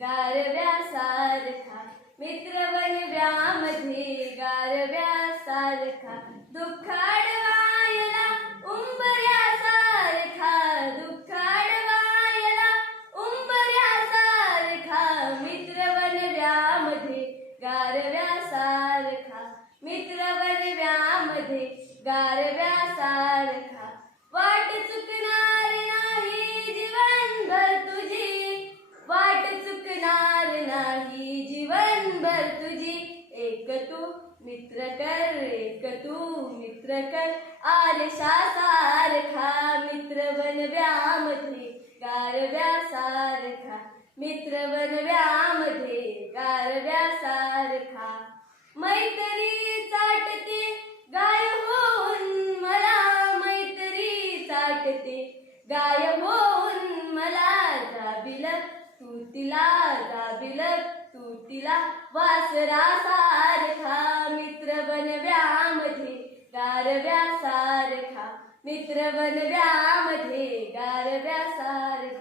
गारव्यासारखा मित्र बनव्यामध्ये गारव्यासारखा दुःख अडवायला उंबऱ्यासारखा दुःख अडवायला उंबऱ्यासारखा मित्र बनव्यामध्ये गारव्यासारखा मित्र बनव्यामध्ये गारव्यासारखा वाट चुकणार नाही जीवनभर तुझी वाट चुकणार नाही जीवनभर तुझी एक तू मित्र कर आरशासारखा मित्र बनव्यामध्ये गारव्यासारखा मित्र बनव्यामध्ये गारव्यासारखा मैत्री चाटते गाय होऊन मला मैत्री चाटते गाय होऊन मला जाबिलक तू तिला वासरासारखा मित्र बनव्यामध्ये गारव्यासारखा मित्र बनव्यामध्ये गारव्यासारखा